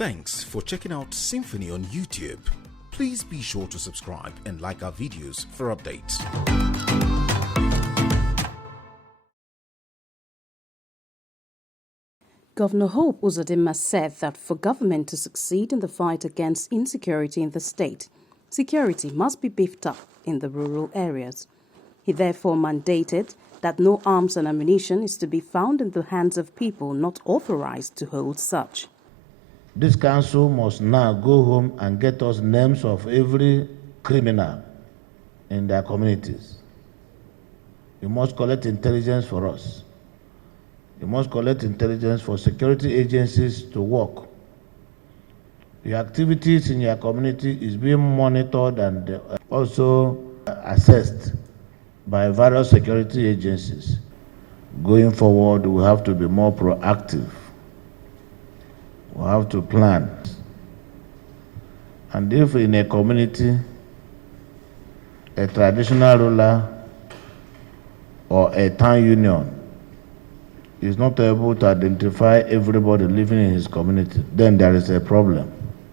Thanks for checking out Symphony on YouTube. Please be sure to subscribe and like our videos for updates. Governor Hope Uzodinma said that for government to succeed in the fight against insecurity in the state, security must be beefed up in the rural areas. He therefore mandated that no arms and ammunition is to be found in the hands of people not authorized to hold such. This council must now go home and get us names of every criminal in their communities. You must collect intelligence for us. You must collect intelligence for security agencies to work. Your activities in your community is being monitored and also assessed by various security agencies. Going forward, we have to be more proactive. We have to plan. And if in a community, a traditional ruler or a town union is not able to identify everybody living in his community, then there is a problem.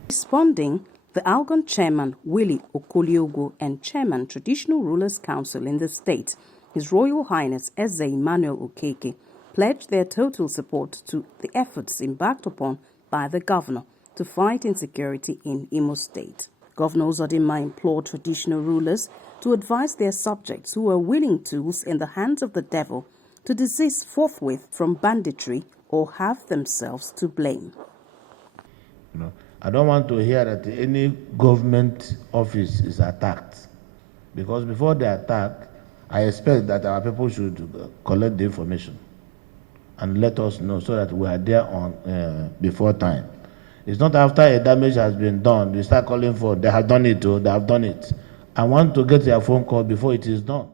Responding, the Algon chairman, Willie Okoliogo, and chairman, Traditional Rulers Council in the state, His Royal Highness Eze Emmanuel Okeke, pledged their total support to the efforts embarked upon by the governor to fight insecurity in Imo State. Governor Uzodinma implored traditional rulers to advise their subjects who are willing tools in the hands of the devil to desist forthwith from banditry or have themselves to blame. I don't want to hear that any government office is attacked, because before the attack, I expect that our people should collect the information and let us know so that we are there on before time. It's not after a damage has been done, you start calling for, they have done it, or they have done it. I want to get your phone call before it is done.